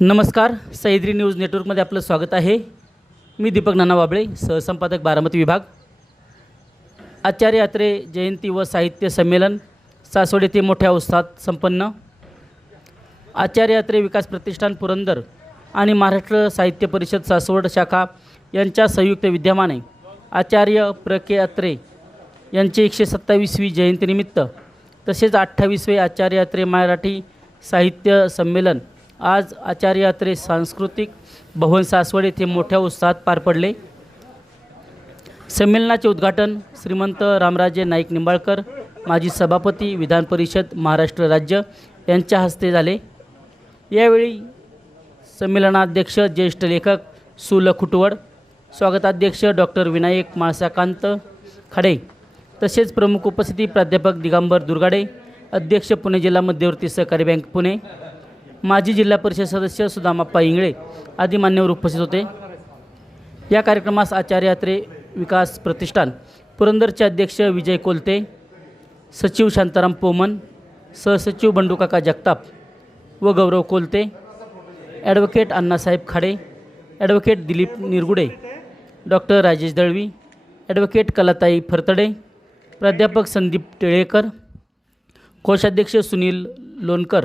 नमस्कार सह्याद्री न्यूज नेटवर्कमध्ये आपलं स्वागत आहे. मी दीपक नाना बाबळे सहसंपादक बारामती विभाग. आचार्य यात्रे जयंती व साहित्य संमेलन सासवड येथे मोठ्या उत्साहात संपन्न. आचार्य यात्रे विकास प्रतिष्ठान पुरंदर आणि महाराष्ट्र साहित्य परिषद सासवड शाखा यांच्या संयुक्त विद्यमाने आचार्य प्र के अत्रे यांची एकशे सत्तावीसवी जयंतीनिमित्त तसेच अठ्ठावीसवे आचार्य यात्रे मराठी साहित्य संमेलन आज आचार्य यात्रे सांस्कृतिक भवन सासवड येथे मोठ्या उत्साहात पार पडले. संमेलनाचे उद्घाटन श्रीमंत रामराजे नाईक निंबाळकर माजी सभापती विधान परिषद महाराष्ट्र राज्य यांच्या हस्ते झाले. यावेळी संमेलनाध्यक्ष ज्येष्ठ लेखक सुल खुटवड स्वागताध्यक्ष डॉक्टर विनायक माळसाकांत खाडे तसेच प्रमुख उपस्थिती प्राध्यापक दिगंबर दुर्गाडे अध्यक्ष पुणे जिल्हा मध्यवर्ती सहकारी बँक पुणे माजी जिल्हा परिषद सदस्य सुदामाप्पा इंगळे आदी मान्यवर उपस्थित होते. या कार्यक्रमास आचार्य यात्रे विकास प्रतिष्ठान पुरंदरचे अध्यक्ष विजय कोलते सचिव शांताराम पोमन सहसचिव बंडूकाका जगताप व Gaurav Kolte advocate Annasaheb Khade advocate Dilip Nirgude doctor Rajesh Dalvi advocate Kalatai Phartade प्राध्यापक संदीप टिळेकर कोषाध्यक्ष सुनील लोणकर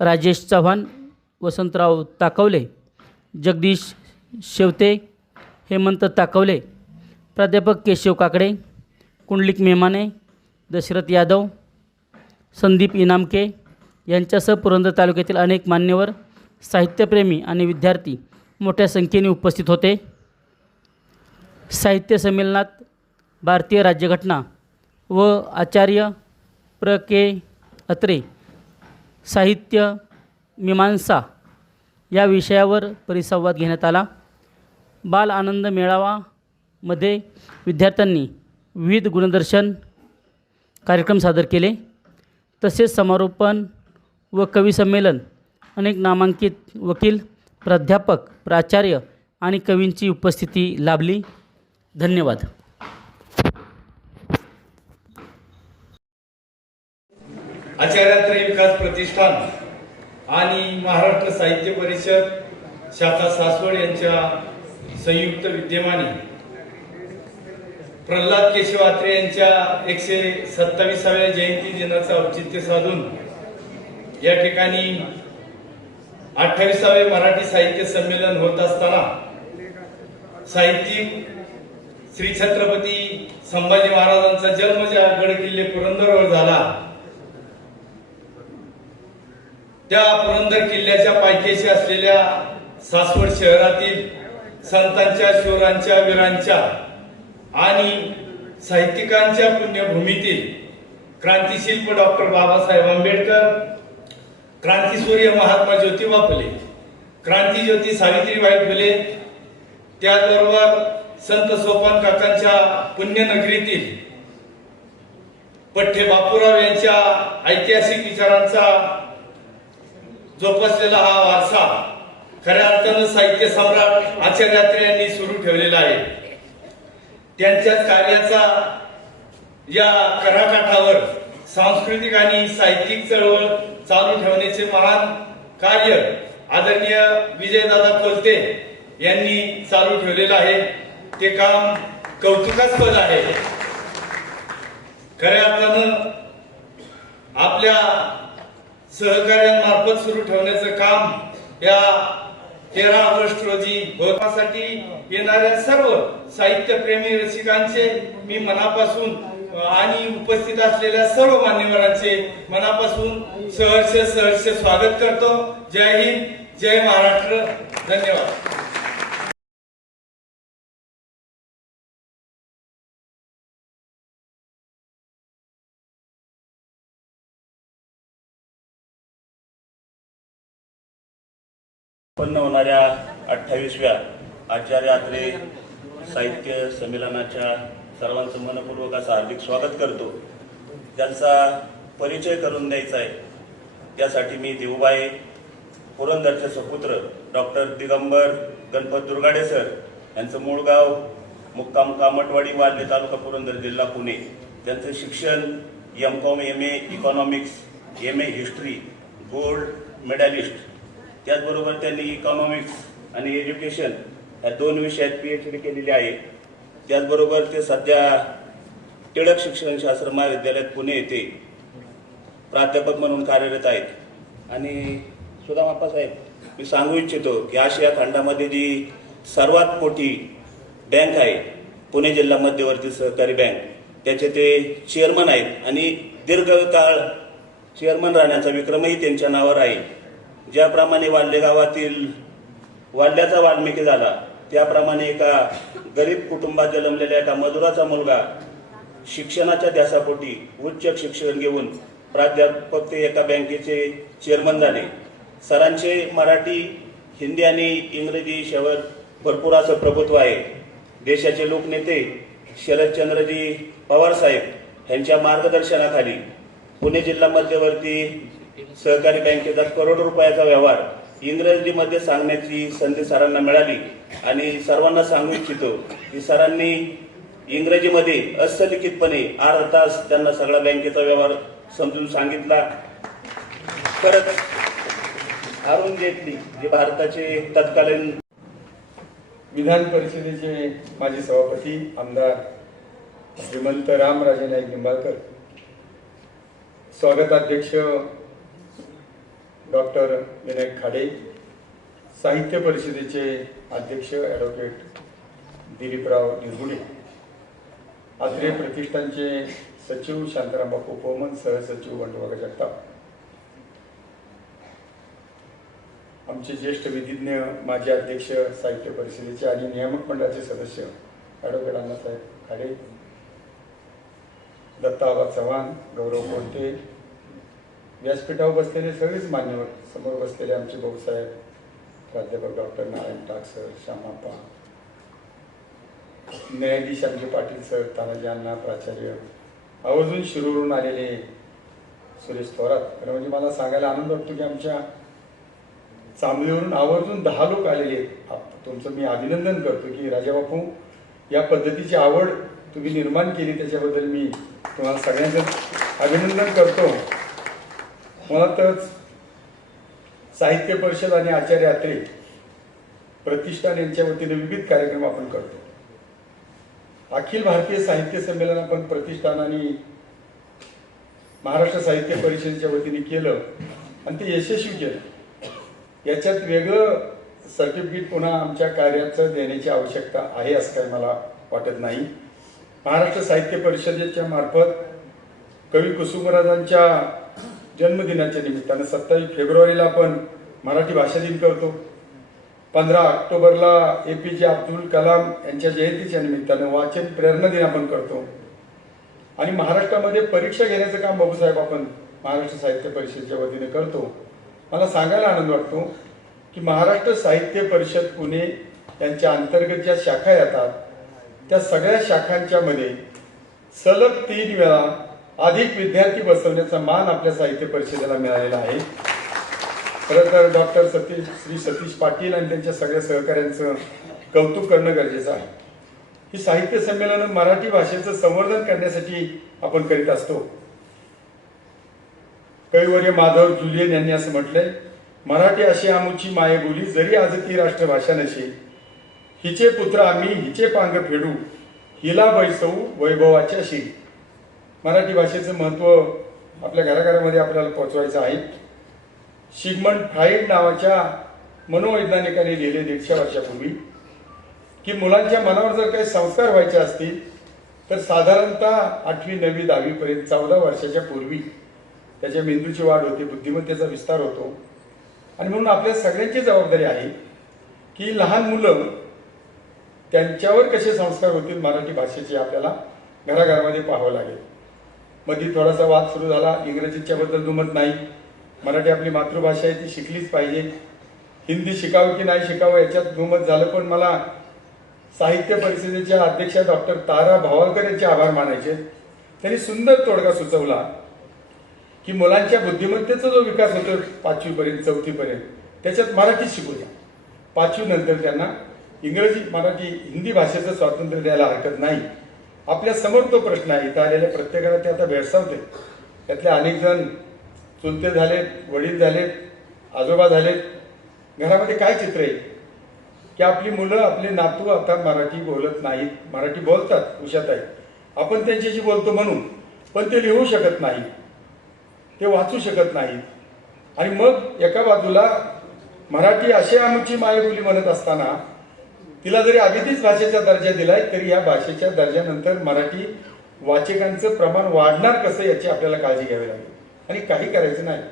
राजेश चव्हाण वसंतराव ताकवले जगदीश शेवते हेमंत ताकवले प्राध्यापक केशव काकडे कुंडलिक मेमाने दशरथ यादव संदीप इनामके यांच्यासह पुरंदर तालुक्यातील अनेक मान्यवर साहित्यप्रेमी आणि विद्यार्थी मोठ्या संख्येने उपस्थित होते. साहित्य संमेलनात भारतीय राज्यघटना व आचार्य प्र. के. अत्रे साहित्य मीमांसा या विषयावर परिसंवाद घेण्यात आला. बाल आनंद मेळावामध्ये विद्यार्थ्यांनी विविध गुणदर्शन कार्यक्रम सादर केले. तसेच समारोपण व कविसंमेलन अनेक नामांकित वकील प्राध्यापक प्राचार्य आणि कवींची उपस्थिती लाभली. धन्यवाद आचार्यात्री विकास प्रतिष्ठान आणि महाराष्ट्र साहित्य परिषद शाखा सासवड यांच्या संयुक्त विद्यमाने प्रल्हाद केशव आत्रे यांच्या एकशे सत्तावीसाव्या जयंती दिनाचं औचित्य साधून या ठिकाणी अठ्ठावीसावे मराठी साहित्य संमेलन होत असताना साहित्यिक श्री छत्रपती संभाजी महाराजांचा जन्म ज्या गड किल्ले पुरंदरवर झाला त्या पुरंदर किल्ल्याच्या पायथ्याशी असलेल्या सासवड शहरातील संतांच्या शूरांच्या वीरांच्या आणि साहित्यिकांच्या पुण्यभूमीतील क्रांतिशिल्प डॉक्टर बाबासाहेब आंबेडकर क्रांतीसूर्य महात्मा ज्योतिबा फुले क्रांतीज्योती सावित्रीबाई फुले त्याचबरोबर संत सोपान काकांच्या पुण्यनगरीतील पठ्ठे बापूराव यांच्या ऐतिहासिक विचारांचा जोपासलेला हा वारसा खऱ्या अर्थानं साहित्य सम्राट आचार्यात्रे यांनी सुरू ठेवलेला आहे. त्यांच्याच कार्याचा या कराकाठावर सांस्कृतिक आणि साहित्यिक चळवळ चालू ठेवण्याचे महान कार्य आदरणीय विजयदादा कोलते यांनी चालू ठेवलेलं आहे. ते काम कौतुकास्पद आहे. खऱ्या अर्थानं आपल्या सहकार्यांमार्फत सुरू ठेवण्याचं काम या तेरा ऑगस्ट रोजी भोपासाठी येणाऱ्या सर्व साहित्यप्रेमी रसिकांचे मी मनापासून आणि उपस्थित असलेल्या सर्व मान्यवरांचे मनापासून सहर्ष सहर्ष स्वागत करतो. जय हिंद जय महाराष्ट्र. धन्यवाद. उत्पन्न होणाऱ्या अठ्ठावीसव्या आचार्य आत्रे साहित्य संमेलनाच्या सर्वांचं मनपूर्वक असं हार्दिक स्वागत करतो. त्यांचा परिचय करून द्यायचा आहे त्यासाठी मी देऊबाई पुरंदरचे सुपुत्र डॉक्टर दिगंबर गणपत दुर्गाडे सर यांचं मूळ गाव मुक्काम कामटवाडी वाल्हे तालुका पुरंदर जिल्हा पुणे. त्यांचं शिक्षण M Com M A economics M A history gold medalist त्याचबरोबर त्यांनी इकॉनॉमिक्स आणि एज्युकेशन या दोन विषयात पी एच डी केलेली आहे. त्याचबरोबर ते सध्या टिळक शिक्षणशास्त्र महाविद्यालयात पुणे येथे प्राध्यापक म्हणून कार्यरत आहेत. आणि सुदाम आप्पासाहेब मी सांगू इच्छितो की आशिया खंडामध्ये जी सर्वात मोठी बँक आहे पुणे जिल्हा मध्यवर्ती सहकारी बँक त्याचे ते चेअरमन आहेत. आणि दीर्घकाळ चेअरमन राहण्याचा विक्रमही त्यांच्या नावावर आहे. ज्याप्रमाणे वाल्हे गावातील वाल्याचा वाल्मिकी झाला त्याप्रमाणे एका गरीब कुटुंबात जन्मलेल्या एका मजुराचा मुलगा शिक्षणाच्या ध्यासापोटी उच्च शिक्षण घेऊन प्राध्यापक ते एका बँकेचे चेअरमन झाले. सरांचे मराठी हिंदी आणि इंग्रजी शहर भरपूर असं प्रभुत्व आहे. देशाचे लोकनेते शरदचंद्रजी पवार साहेब यांच्या मार्गदर्शनाखाली पुणे जिल्हा मध्यवर्ती सहकारी बँकेचा करोड रुपयाचा व्यवहार इंग्रजीमध्ये सांगण्याची संधी सरांना मिळाली आणि सर्वांना सांगू इच्छितो की सरांनी इंग्रजीमध्ये अस्खलितपणे अर्धा तास त्यांना सगळा बँकेचा व्यवहार समजून सांगितला. परत अरुण जेटली जे भारताचे तत्कालीन विधान परिषदेचे माजी सभापती आमदार श्रीमंत रामराजे नाईक निंबाळकर स्वागताध्यक्ष डॉक्टर विनायक खाडे साहित्य परिषदेचे अध्यक्ष ॲडव्होकेट दिलीपराव निरगुडे आत्रे प्रतिष्ठानचे सचिव शांताराम बापू पोमन सहसचिव बंडोबा जगताप. आमचे ज्येष्ठ विधिज्ञ माजी अध्यक्ष साहित्य परिषदेचे आणि नियामक मंडळाचे सदस्य ॲडव्होकेट अण्णासाहेब खाडे दत्ताबा चव्हाण गौरव कोणते व्यासपीठावर बसलेले सगळेच मान्यवर. समोर बसलेले आमचे भाऊसाहेब प्राध्यापक डॉक्टर नारायण टाक सर श्यामाप्पा न्यायाधीश आमचे पाटील सर तानाजी अण्णा प्राचार्य. आवर्जून शिरूरून आलेले सुरेश थोरात. खरं म्हणजे मला सांगायला आनंद वाटतो की आमच्या चांबलीवरून आवर्जून दहा लोक आलेले आहेत. आप- तुमचं मी अभिनंदन करतो की राजाबापू या पद्धतीची आवड तुम्ही निर्माण केली. त्याच्याबद्दल मी तुम्हाला सगळ्यांचं अभिनंदन करतो. मुळातच साहित्य परिषद आणि आचार्य अत्रे प्रतिष्ठान यांच्या वतीने विविध कार्यक्रम आपण करतो. अखिल भारतीय साहित्य संमेलन आपण प्रतिष्ठान आणि महाराष्ट्र साहित्य परिषदेच्या वतीने केलं आणि ते यशस्वी केलं. याच्यात वेगळं सर्टिफिकेट पुन्हा आमच्या कार्याचं देण्याची आवश्यकता आहे असं काही मला वाटत नाही. महाराष्ट्र साहित्य परिषदेच्या मार्फत कवी कुसुमराजांच्या जन्मदिनाच्या निमित्तानं सत्तावीस फेब्रुवारीला आपण मराठी भाषा दिन करतो. पंधरा ऑक्टोबरला ए पी जे अब्दुल कलाम यांच्या जयंतीच्या निमित्तानं वाचन प्रेरणा दिन आपण करतो. आणि महाराष्ट्रामध्ये परीक्षा घेण्याचं काम बाबूसाहेब आपण महाराष्ट्र साहित्य परिषदेच्या वतीने करतो. मला सांगायला आनंद वाटतो की महाराष्ट्र साहित्य परिषद पुणे यांच्या अंतर्गत ज्या शाखा येतात त्या सगळ्या शाखांच्या मध्ये सलग तीन वेळा अधिक विद्यार्थी बसवण्याचा मान आपल्या साहित्य परिषदेला मिळालेला आहे. खरं तर डॉक्टर सतीश श्री सतीश पाटील आणि त्यांच्या सगळ्या सहकाऱ्यांचं कौतुक करणं गरजेचं आहे. ही साहित्य संमेलनं मराठी भाषेचं संवर्धन करण्यासाठी आपण करीत असतो. कविवर्य माधव जुलियन यांनी असं म्हटलंय मराठी अशी आमुची मायबोली जरी आज ती राष्ट्रभाषा नशी हिचे पुत्र आम्ही हिचे पांग फेडू हिला बैसवू वैभवाच्या शी मराठी भाषेचं महत्त्व आपल्या घराघरामध्ये आपल्याला पोचवायचं आहे. शिगमन फ्राईड नावाच्या मनोवैज्ञानिकांनी लिहिले दीडशे वर्षापूर्वी की मुलांच्या मनावर जर काही संस्कार व्हायचे असतील तर साधारणतः आठवी नववी दहावीपर्यंत चौदा वर्षाच्या पूर्वी त्याच्या मेंदूची वाढ होते बुद्धिमत्तेचा विस्तार होतो. आणि म्हणून आपल्या सगळ्यांची जबाबदारी आहे की लहान मुलं त्यांच्यावर कसे संस्कार होतील मराठी भाषेचे आपल्याला घराघरामध्ये पाहावं लागेल. मध्ये थोडासा वाद सुरू झाला. इंग्रजीच्या बद्दल दुमत नाही. मराठी आपली मातृभाषा आहे ती शिकलीच पाहिजे. हिंदी शिकावं की नाही शिकावं याच्यात दुमत झालं पण मला साहित्य परिषदेच्या अध्यक्षा डॉक्टर तारा भावालकर यांचे आभार मानायचे. त्यांनी सुंदर तोडगा सुचवला की मुलांच्या बुद्धिमत्तेचा जो विकास होतो पाचवीपर्यंत चौथीपर्यंत त्याच्यात मराठी शिकू द्या. पाचवी नंतर त्यांना इंग्रजी मराठी हिंदी भाषेचं स्वातंत्र्य द्यायला हरकत नाही. आपल्यासमोर तो प्रश्न आहे. इथं आलेल्या प्रत्येकाला ते आता भेडसावते. त्यातले अनेक जण चुलते झालेत वडील झालेत आजोबा झालेत घरामध्ये काय चित्र आहे? की आपली मुलं आपले नातू आता मराठी बोलत नाहीत. मराठी बोलतात उशात आहे आपण त्यांच्याशी बोलतो म्हणून पण ते लिहू शकत नाही. ते वाचू शकत नाहीत. आणि मग एका बाजूला मराठी अशी आमची मायबोली म्हणत असताना तिला जरी अगदीच भाषेचा दर्जा दिलाय तरी या भाषेच्या दर्जानंतर मराठी वाचकांचं प्रमाण वाढणार कसं याची आपल्याला काळजी घ्यावी लागेल. आणि काही करायचं नाही.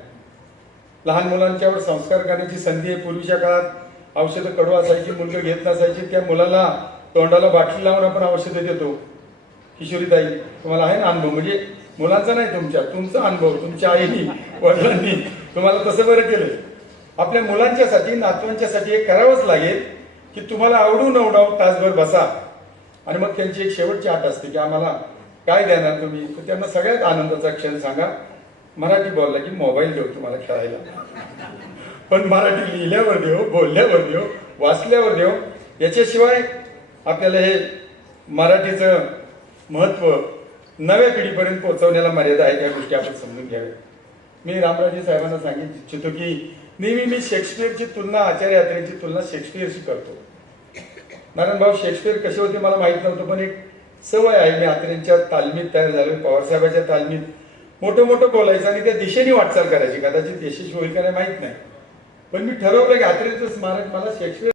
लहान मुलांच्यावर संस्कार करण्याची संधी आहे. पूर्वीच्या काळात औषधं कडू असायची मुलगं घेत नसायची. त्या मुलाला तोंडाला बाटली लावून आपण औषधं देतो. किशोरीताई तुम्हाला आहे ना अनुभव? म्हणजे मुलांचा नाही तुमच्या तुमचा अनुभव तुमच्या आईनी वडिलांनी तुम्हाला तसं बरं केलं आपल्या मुलांच्यासाठी नातवांच्यासाठी हे करावंच लागेल. की तुम्हाला आवडू नवडाव तासभर बसा. आणि मग त्यांची एक शेवटची आठ असते की आम्हाला काय देणार तुम्ही? तर त्यांना सगळ्यात आनंदाचा क्षण सांगा. मराठी बोलला की मोबाईल देऊ तुम्हाला खेळायला. पण मराठी लिहिल्यावर देव बोलल्यावर देव वाचल्यावर देव याच्याशिवाय आपल्याला हे मराठीचं महत्त्व नव्या पिढीपर्यंत पोहोचवण्याला मर्यादा आहे त्या गोष्टी आपण समजून घ्याव्या मी रामराजे साहेबांना सांगितलं इच्छितो की नेहमी मी शेक्सपियरची तुलना आचार्य यात्रेची तुलना शेक्सपियरशी करतो. नारायण भाऊ शेक्सपियर कसे होते मला माहीत नव्हतं पण एक सवय आहे. मी आत्र्यांच्या तालमीत तयार झालो पवारसाहेबाच्या तालमीत. मोठं मोठं बोलायचं आणि त्या दिशेने वाटचाल करायची. कदाचित यशस्वी होईल का नाही माहीत नाही. पण मी ठरवलं की आत्रेचं स्मारक मला शेक्सपियर